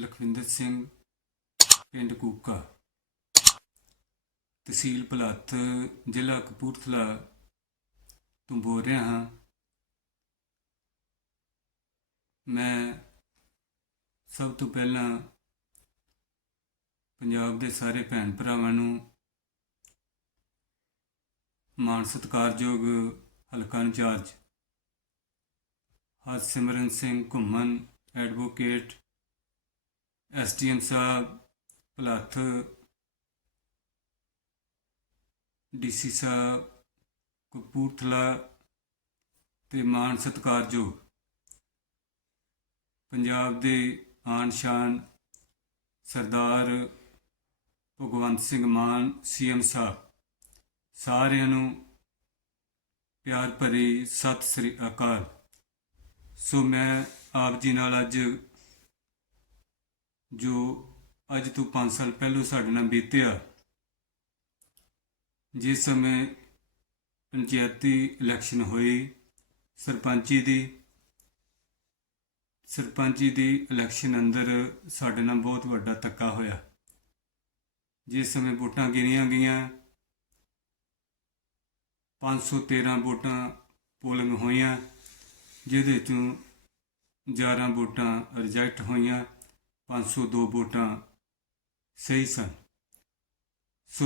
ਲਖਵਿੰਦਰ ਸਿੰਘ ਪਿੰਡ ਕੂਕਾ ਤਹਿਸੀਲ ਭਲੱਤ ਜ਼ਿਲ੍ਹਾ ਕਪੂਰਥਲਾ ਤੋਂ ਬੋਲ ਰਿਹਾ ਹਾਂ ਮੈਂ ਸਭ ਤੋਂ ਪਹਿਲਾਂ ਪੰਜਾਬ ਦੇ ਸਾਰੇ ਭੈਣ ਭਰਾਵਾਂ ਨੂੰ ਮਾਨ ਸਤਕਾਰਯੋਗ ਹਲਕਾ incharge Simran Singh Ghuman advocate STN ਸਾਹਿਬ ਭਲੱਥ ਡੀਸੀ ਸਾਹਿਬ ਕਪੂਰਥਲਾ ਤੇ ਮਾਨ ਸਤਕਾਰਯੋਗ ਪੰਜਾਬ ਦੇ ਆਨ ਸ਼ਾਨ ਸਰਦਾਰ ਭਗਵੰਤ ਸਿੰਘ ਮਾਨ ਸੀਐਮ ਸਾਹਿਬ ਸਾਰਿਆਂ ਨੂੰ ਪਿਆਰ ਭਰੀ ਸਤਿ ਸ੍ਰੀ ਅਕਾਲ ਸੋ ਮੈਂ ਆਪ ਜੀ ਨਾਲ ਅੱਜ ਜੋ ਅੱਜ ਤੋਂ 5 ਸਾਲ ਪਹਿਲਾਂ ਸਾਡੇ ਨਾਲ ਬੀਤਿਆ ਜਿਸ ਸਮੇਂ ਪੰਚਾਇਤੀ ਇਲੈਕਸ਼ਨ ਹੋਈ ਸਰਪੰਚੀ ਦੀ ਸਰਪੰਚੀ ਦੀ ਇਲੈਕਸ਼ਨ ਅੰਦਰ ਸਾਡੇ ਨਾਲ ਬਹੁਤ ਵੱਡਾ ਤੱਕਾ ਹੋਇਆ ਜਿਸ ਸਮੇਂ ਵੋਟਾਂ ਗਿਣੀਆਂ ਗਈਆਂ 513 ਵੋਟਾਂ ਪੋਲਿੰਗ ਹੋਈਆਂ ਜਿਹਦੇ ਵਿੱਚੋਂ 11 ਵੋਟਾਂ ਰਿਜੈਕਟ ਹੋਈਆਂ 502 ਵੋਟਾਂ ਸਹੀ ਸਨ ਸੋ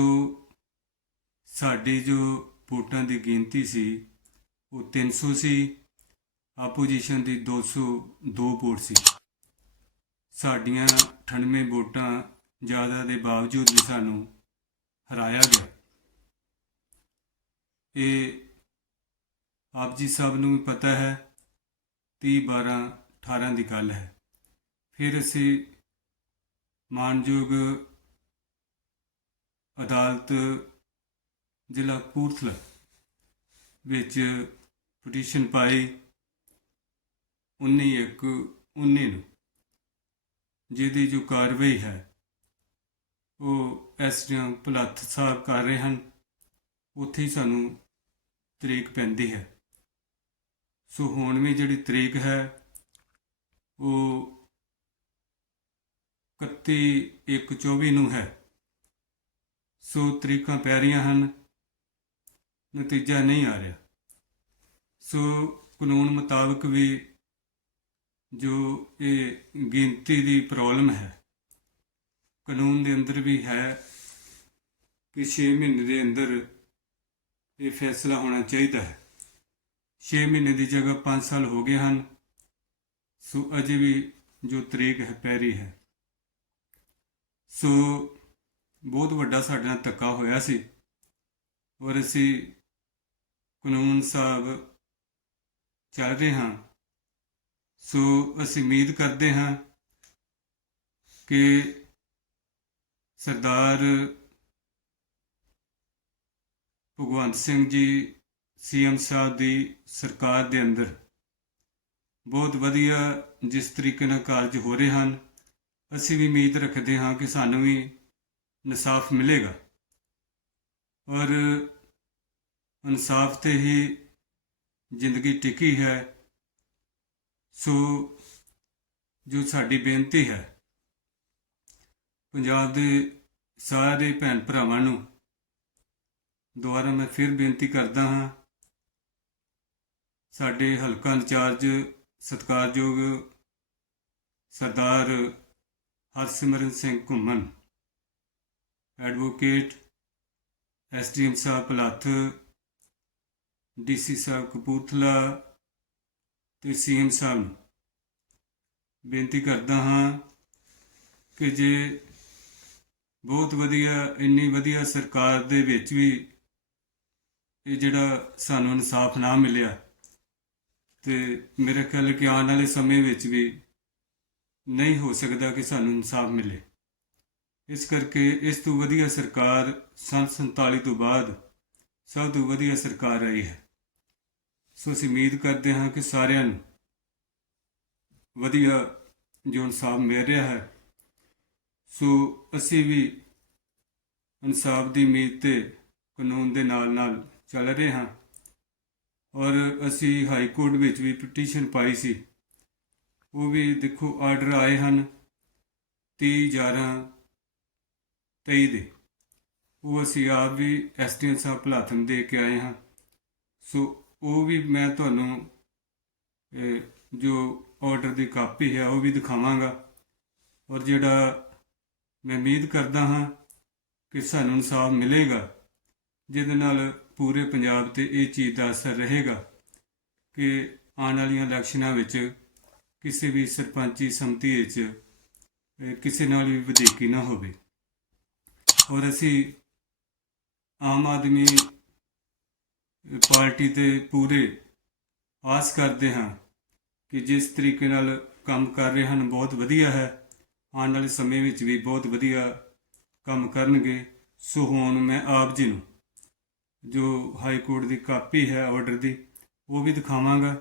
ਸਾਡੇ ਜੋ ਵੋਟਾਂ ਦੀ ਗਿਣਤੀ ਸੀ ਉਹ 300 ਸੀ ਆਪੋਜੀਸ਼ਨ ਦੀ 202 ਵੋਟ ਸੀ ਸਾਡੀਆਂ 98 ਵੋਟਾਂ ਜ਼ਿਆਦਾ ਦੇ ਬਾਵਜੂਦ ਵੀ ਸਾਨੂੰ ਹਰਾਇਆ ਗਿਆ ਇਹ ਆਪ ਜੀ ਸਭ ਨੂੰ ਪਤਾ ਹੈ 30 12 18 ਦੀ ਗੱਲ ਹੈ ਫਿਰ ਅਸੀਂ ਮਾਨਯੋਗ ਅਦਾਲਤ ਜ਼ਿਲ੍ਹਾ ਕੋਟਲਾ ਵਿੱਚ ਪਟੀਸ਼ਨ ਪਾਈ 1919 ਨੂੰ ਜਿਹਦੀ ਜੋ ਕਾਰਵਾਈ ਹੈ ਉਹ ਐਸਡੀਐਮ ਭਲੱਥ ਸਾਹਿਬ ਕਰ ਰਹੇ ਹਨ ਉੱਥੇ ਸਾਨੂੰ ਤਰੀਕ ਪੈਂਦੀ ਹੈ ਸੋ ਹੁਣ ਵੀ ਜਿਹੜੀ ਤਰੀਕ ਹੈ ਉਹ 31 124 ਨੂੰ ਹੈ ਸੋ ਤਰੀਕਾਂ ਪੈ ਰਹੀਆਂ ਹਨ ਨਤੀਜਾ ਨਹੀਂ ਆ ਰਿਹਾ ਸੋ ਕਾਨੂੰਨ ਮੁਤਾਬਕ ਵੀ ਜੋ ਇਹ ਗਿਣਤੀ ਦੀ ਪ੍ਰੋਬਲਮ ਹੈ ਕਾਨੂੰਨ ਦੇ ਅੰਦਰ ਵੀ ਹੈ ਕਿ 6 ਮਹੀਨੇ ਦੇ ਅੰਦਰ ਇਹ ਫੈਸਲਾ ਹੋਣਾ ਚਾਹੀਦਾ ਹੈ 6 ਮਹੀਨੇ ਦੀ ਜਗ੍ਹਾ 5 ਸਾਲ ਹੋ ਗਏ ਹਨ ਸੋ ਅਜੇ ਵੀ ਜੋ ਤਰੀਕ ਹੈ ਪੈਰੀ ਹੈ ਸੋ ਬਹੁਤ ਵੱਡਾ ਸਾਡੇ ਨਾਲ ਤੱਕਾ ਹੋਇਆ ਸੀ ਔਰ ਅਸੀਂ ਕਾਨੂੰਨ ਸਾਹਿਬ ਚੱਲ ਰਹੇ ਹਾਂ ਸੋ ਅਸੀਂ ਉਮੀਦ ਕਰਦੇ ਹਾਂ ਕਿ ਸਰਦਾਰ ਭਗਵੰਤ ਸਿੰਘ ਜੀ ਸੀਐਮ ਸਾਹਿਬ ਦੀ ਸਰਕਾਰ ਦੇ ਅੰਦਰ ਬਹੁਤ ਵਧੀਆ ਜਿਸ ਤਰੀਕੇ ਨਾਲ ਕਾਰਜ ਹੋ ਰਹੇ ਹਨ ਅਸੀਂ ਵੀ ਉਮੀਦ ਰੱਖਦੇ ਹਾਂ ਕਿ ਸਾਨੂੰ ਵੀ ਇਨਸਾਫ ਮਿਲੇਗਾ ਔਰ ਇਨਸਾਫ ਤੇ ਹੀ ਜ਼ਿੰਦਗੀ ਟਿਕੀ ਹੈ ਸੋ ਜੋ ਸਾਡੀ ਬੇਨਤੀ ਹੈ ਪੰਜਾਬ ਦੇ ਸਾਰੇ ਭੈਣ ਭਰਾਵਾਂ ਨੂੰ ਦੁਆਰਾ ਮੈਂ ਫਿਰ ਬੇਨਤੀ ਕਰਦਾ ਹਾਂ ਸਾਡੇ ਹਲਕਾ ਇੰਚਾਰਜ ਸਤਕਾਰਯੋਗ ਸਰਦਾਰ ਹਰਸਿਮਰਨ ਸਿੰਘ ਘੁੰਮਣ ਐਡਵੋਕੇਟ ਐਸਡੀਐਮ ਸਾਹਿਬ ਪਲੱਥ ਡੀਸੀ ਸਾਹਿਬ ਕਪੂਰਥਲਾ ਤੇ ਸੀਐਮ ਸਾਹਿਬ ਬੇਨਤੀ ਕਰਦਾ ਹਾਂ ਕਿ ਜੇ ਬਹੁਤ ਵਧੀਆ ਇੰਨੀ ਵਧੀਆ ਸਰਕਾਰ ਦੇ ਵਿੱਚ ਵੀ ਇਹ ਜਿਹੜਾ ਸਾਨੂੰ ਇਨਸਾਫ ਨਾ ਮਿਲਿਆ ਤੇ ਮੇਰੇ ਖਿਆਲ ਕਿ ਆਉਣ ਵਾਲੇ ਸਮੇਂ ਵਿੱਚ ਵੀ ਨਹੀਂ ਹੋ ਸਕਦਾ ਕਿ ਸਾਨੂੰ ਇਨਸਾਫ ਮਿਲੇ ਇਸ ਕਰਕੇ ਇਸ ਤੋਂ ਵਧੀਆ ਸਰਕਾਰ ਸੰਨ 47 ਤੋਂ ਬਾਅਦ ਸਭ ਤੋਂ ਵਧੀਆ ਸਰਕਾਰ ਆਈ ਹੈ ਸੋ ਅਸੀਂ ਉਮੀਦ ਕਰਦੇ ਹਾਂ ਕਿ ਸਾਰਿਆਂ ਨੂੰ ਵਧੀਆ ਜੋ ਇਨਸਾਫ ਮਿਲ ਰਿਹਾ ਹੈ ਸੋ ਅਸੀਂ ਵੀ ਇਨਸਾਫ ਦੀ ਉਮੀਦ ਤੇ ਕਾਨੂੰਨ ਦੇ ਨਾਲ ਨਾਲ ਚੱਲ ਰਹੇ ਹਾਂ ਔਰ ਅਸੀਂ ਹਾਈ ਕੋਰਟ ਵਿੱਚ ਵੀ ਪਟੀਸ਼ਨ ਪਾਈ ਸੀ ਉਹ ਵੀ ਦੇਖੋ ਆਰਡਰ ਆਏ ਹਨ 30 11 23 ਦੇ ਉਹ ਅਸੀਂ ਆਪ ਵੀ ਐਸਟੀਐਨ ਸਾਹਿਬ ਭਲਾਥਨ ਦੇ ਕੇ ਆਏ ਹਾਂ ਸੋ ਉਹ ਵੀ ਮੈਂ ਤੁਹਾਨੂੰ ਜੋ ਆਰਡਰ ਦੀ ਕਾਪੀ ਹੈ ਉਹ ਵੀ ਦਿਖਾਵਾਂਗਾ ਔਰ ਜਿਹੜਾ ਮੈਂ ਉਮੀਦ ਕਰਦਾ ਹਾਂ ਕਿ ਸਾਨੂੰ ਇਨਸਾਫ ਮਿਲੇਗਾ ਜਿਹਦੇ ਨਾਲ ਪੂਰੇ ਪੰਜਾਬ ਤੇ ਇਹ ਚੀਜ਼ ਦਾ ਅਸਰ ਰਹੇਗਾ ਕਿ ਆਉਣ ਵਾਲੀਆਂ ਇਲੈਕਸ਼ਨਾਂ ਵਿੱਚ ਕਿਸੇ ਵੀ ਸਰਪੰਚੀ ਸੰਮਤੀ ਵਿੱਚ ਕਿਸੇ ਨਾਲ ਵੀ ਵਧੇਕੀ ਨਾ ਹੋਵੇ ਔਰ ਅਸੀਂ ਆਮ ਆਦਮੀ ਪਾਰਟੀ ਤੇ ਪੂਰੇ ਆਸ ਕਰਦੇ ਹਾਂ ਕਿ ਜਿਸ ਤਰੀਕੇ ਨਾਲ ਕੰਮ ਕਰ ਰਹੇ ਹਨ ਬਹੁਤ ਵਧੀਆ ਹੈ ਆਉਣ ਵਾਲੇ ਸਮੇਂ ਵਿੱਚ ਵੀ ਬਹੁਤ ਵਧੀਆ ਕੰਮ ਕਰਨਗੇ ਸੋ ਹੁਣ ਮੈਂ ਆਪ ਜੀ ਨੂੰ ਜੋ ਹਾਈ ਕੋਰਟ ਦੀ ਕਾਪੀ ਹੈ ਆਰਡਰ ਦੀ ਉਹ ਵੀ ਦਿਖਾਵਾਂਗਾ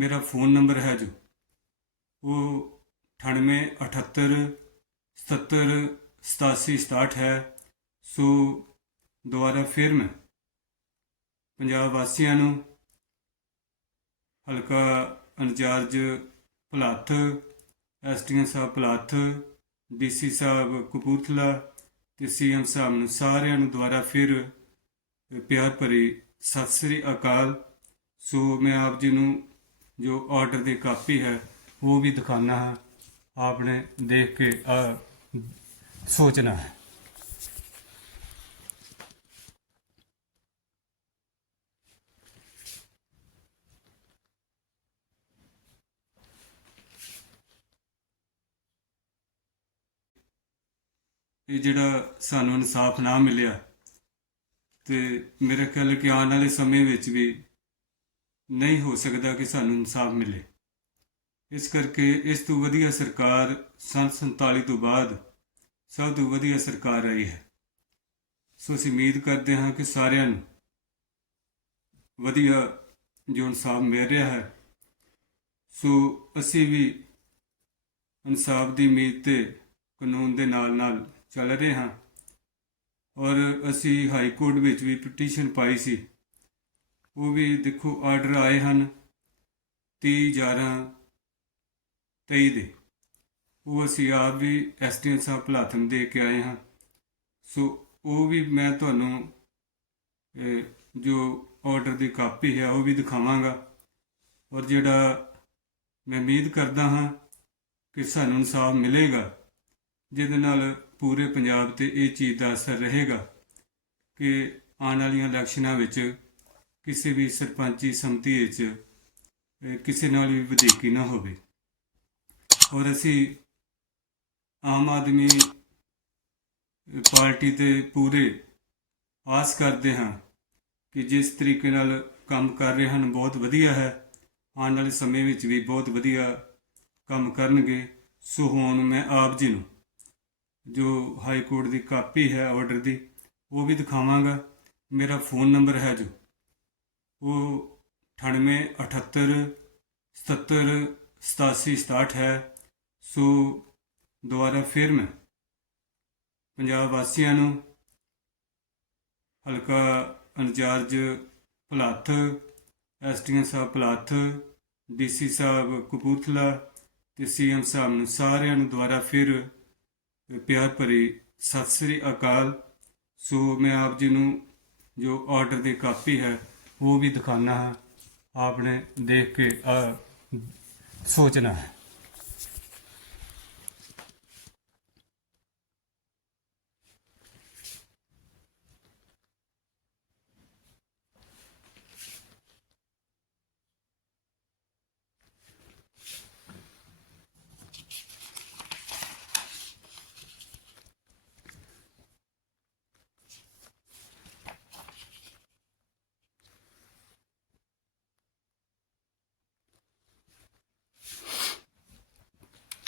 ਮੇਰਾ ਫੋਨ ਨੰਬਰ ਹੈ ਜੋ ਉਹ 98 78 77 ਹੈ ਸੋ ਦੁਆਰਾ ਫਿਰ ਮੈਂ ਪੰਜਾਬ ਵਾਸੀਆਂ ਨੂੰ ਹਲਕਾ ਅਨਚਾਰਜ ਭਲਾਥ ਐਸਟੀਐਨ ਸਾਹਿਬ ਭਲਾਥ ਡੀਸੀ ਸਾਹਿਬ ਕਪੂਰਥਲਾ ਤੇ ਸੀਐਮ ਸਾਹਿਬ ਨੂੰ ਸਾਰਿਆਂ ਨੂੰ ਦੁਆਰਾ ਫਿਰ ਪਿਆਰ ਭਰੀ ਸਤਿ ਸ੍ਰੀ ਅਕਾਲ ਸੋ ਮੈਂ ਆਪ ਜੀ ਨੂੰ ਜੋ ਆਰਡਰ ਦੀ ਕਾਪੀ ਹੈ ਉਹ ਵੀ ਦਿਖਾਣਾ ਹੈ ਆਪਨੇ ਦੇਖ ਕੇ ਸੋਚਣਾ ਹੈ ਇਹ ਜਿਹੜਾ ਸਾਨੂੰ ਇਨਸਾਫ ਨਾ ਮਿਲਿਆ ਤੇ ਮੇਰੇ ਖਿਆਲ ਕਿ ਆਉਣ ਵਾਲੇ ਸਮੇਂ ਵਿੱਚ ਵੀ ਨਹੀਂ ਹੋ ਸਕਦਾ ਕਿ ਸਾਨੂੰ ਇਨਸਾਫ ਮਿਲੇ ਇਸ ਕਰਕੇ ਇਸ ਤੋਂ ਵਧੀਆ ਸਰਕਾਰ ਸਨ 47 ਤੋਂ ਬਾਅਦ ਸਭ ਤੋਂ ਵਧੀਆ ਸਰਕਾਰ ਆਈ ਹੈ ਸੋ ਅਸੀਂ ਉਮੀਦ ਕਰਦੇ ਹਾਂ ਕਿ ਸਾਰਿਆਂ ਨੂੰ ਵਧੀਆ ਜੋ ਇਨਸਾਫ ਮਿਲ ਰਿਹਾ ਹੈ ਸੋ ਅਸੀਂ ਵੀ ਇਨਸਾਫ ਦੀ ਉਮੀਦ ਤੇ ਕਾਨੂੰਨ ਦੇ ਨਾਲ ਨਾਲ ਚੱਲ ਰਹੇ ਹਾਂ ਔਰ ਅਸੀਂ ਹਾਈ ਕੋਰਟ ਵਿੱਚ ਵੀ ਪਟੀਸ਼ਨ ਪਾਈ ਸੀ ਉਹ ਵੀ ਦੇਖੋ ਆਰਡਰ ਆਏ ਹਨ 30 11 23 ਦੇ ਉਹ ਅਸੀਂ ਆਪ ਵੀ ਐਸਟੀਐਨ ਸਾਹਿਬ ਭਲਾਥਮ ਦੇ ਕੇ ਆਏ ਹਾਂ ਸੋ ਉਹ ਵੀ ਮੈਂ ਤੁਹਾਨੂੰ ਜੋ ਆਰਡਰ ਦੀ ਕਾਪੀ ਹੈ ਉਹ ਵੀ ਦਿਖਾਵਾਂਗਾ ਔਰ ਜਿਹੜਾ ਮੈਂ ਉਮੀਦ ਕਰਦਾ ਹਾਂ ਕਿ ਸਾਨੂੰ ਇਨਸਾਫ ਮਿਲੇਗਾ ਜਿਹਦੇ ਨਾਲ ਪੂਰੇ ਪੰਜਾਬ ਤੇ ਇਹ ਚੀਜ਼ ਦਾ ਅਸਰ ਰਹੇਗਾ ਕਿ ਆਉਣ ਵਾਲੀਆਂ ਇਲੈਕਸ਼ਨਾਂ ਵਿੱਚ ਕਿਸੇ ਵੀ ਸਰਪੰਚੀ ਸੰਮਤੀ ਵਿੱਚ ਕਿਸੇ ਨਾਲ ਵੀ ਵਧੀਕੀ ਨਾ ਹੋਵੇ ਔਰ ਅਸੀਂ ਆਮ ਆਦਮੀ ਪਾਰਟੀ ਤੇ ਪੂਰੇ ਆਸ ਕਰਦੇ ਹਾਂ ਕਿ ਜਿਸ ਤਰੀਕੇ ਨਾਲ ਕੰਮ ਕਰ ਰਹੇ ਹਨ ਬਹੁਤ ਵਧੀਆ ਹੈ ਆਉਣ ਵਾਲੇ ਸਮੇਂ ਵਿੱਚ ਵੀ ਬਹੁਤ ਵਧੀਆ ਕੰਮ ਕਰਨਗੇ ਸੋ ਹੁਣ ਮੈਂ ਆਪ ਜੀ ਨੂੰ ਜੋ ਹਾਈ ਕੋਰਟ ਦੀ ਕਾਪੀ ਹੈ ਆਰਡਰ ਦੀ ਉਹ ਵੀ ਦਿਖਾਵਾਂਗਾ ਮੇਰਾ ਫੋਨ ਨੰਬਰ ਹੈ ਜੋ ਉਹ 98 78 77 87 67 ਹੈ ਸੋ ਦੁਆਰਾ ਫਿਰ ਮੈਂ ਪੰਜਾਬ ਵਾਸੀਆਂ ਨੂੰ ਹਲਕਾ ਅਨਚਾਰਜ ਭਲਾਥ ਐਸਟੀਐਨ ਸਾਹਿਬ ਭਲਾਥ ਡੀਸੀ ਸਾਹਿਬ ਕਪੂਰਥਲਾ ਤੇ ਸੀਐਮ ਸਾਹਿਬ ਨੂੰ ਸਾਰਿਆਂ ਨੂੰ ਦੁਆਰਾ ਫਿਰ ਪਿਆਰ ਭਰੀ ਸਤਿ ਸ੍ਰੀ ਅਕਾਲ ਸੋ ਮੈਂ ਆਪ ਜੀ ਨੂੰ ਜੋ ਆਰਡਰ ਦੀ ਕਾਪੀ ਹੈ ਉਹ ਵੀ ਦਿਖਾਣਾ ਹੈ ਆਪਨੇ ਦੇਖ ਕੇ ਸੋਚਣਾ ਹੈ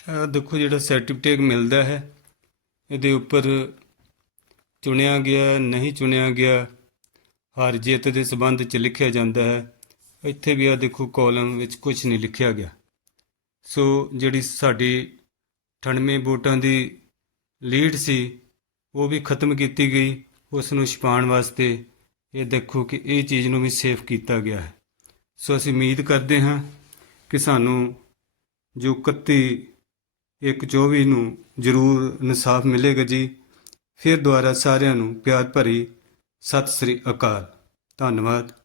ਆ ਦੇਖੋ ਜਿਹੜਾ ਸਰਟੀਫਿਕੇਟ ਮਿਲਦਾ ਹੈ ਇਹਦੇ ਉੱਪਰ ਚੁਣਿਆ ਗਿਆ ਨਹੀਂ ਚੁਣਿਆ ਗਿਆ ਹਰ ਜਿੱਤ ਦੇ ਸਬੰਧ ਚ ਲਿਖਿਆ ਜਾਂਦਾ ਹੈ ਇੱਥੇ ਵੀ ਆ ਦੇਖੋ ਕਾਲਮ ਵਿੱਚ ਕੁਝ ਨਹੀਂ ਲਿਖਿਆ ਗਿਆ ਸੋ ਜਿਹੜੀ ਸਾਡੀ 98 ਵੋਟਾਂ ਦੀ ਲੀਡ ਸੀ ਉਹ ਵੀ ਖਤਮ ਕੀਤੀ ਗਈ ਉਸ ਨੂੰ ਛਪਾਉਣ ਵਾਸਤੇ ਇਹ ਦੇਖੋ ਕਿ ਇਹ ਚੀਜ਼ ਨੂੰ ਵੀ ਸੇਫ ਕੀਤਾ ਗਿਆ ਹੈ ਸੋ ਅਸੀਂ ਉਮੀਦ ਕਰਦੇ ਹਾਂ ਕਿ ਸਾਨੂੰ ਜੋ 31 ਇੱਕ 24 ਨੂੰ ਜ਼ਰੂਰ ਇਨਸਾਫ ਮਿਲੇਗਾ ਜੀ ਫਿਰ ਦੁਆਰਾ ਸਾਰਿਆਂ ਨੂੰ ਪਿਆਰ ਭਰੀ ਸਤਿ ਸ੍ਰੀ ਅਕਾਲ ਧੰਨਵਾਦ